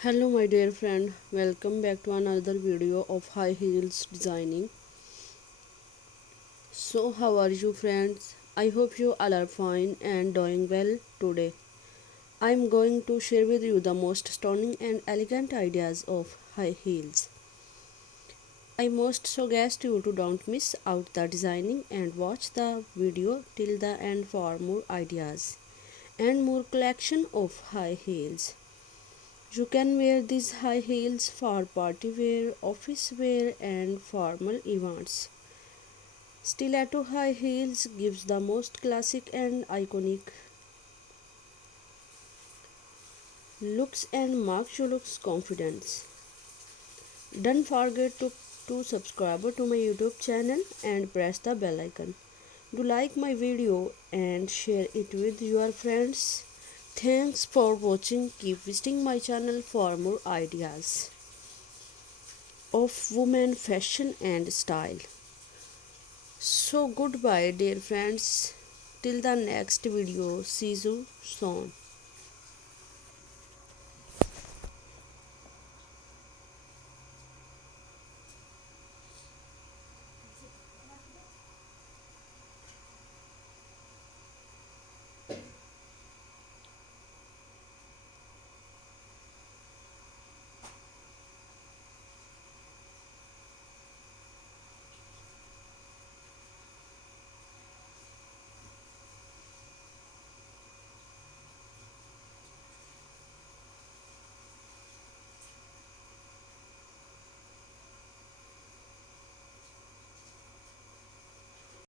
Hello my dear friend, welcome back to another video of high heels designing. So how are you friends? I hope you all are fine and doing well today. I am going to share with you the most stunning and elegant ideas of high heels. I must suggest you to don't miss out the designing and watch the video till the end for more ideas and more collection of high heels. You can wear these high heels for party wear, office wear and formal events. Stiletto high heels gives the most classic and iconic looks and marks your looks confidence. Don't forget to subscribe to my YouTube channel and press the bell icon. Do like my video and share it with your friends. Thanks for watching. Keep visiting my channel for more ideas of women fashion and style. So goodbye dear friends, till the next video, see you soon.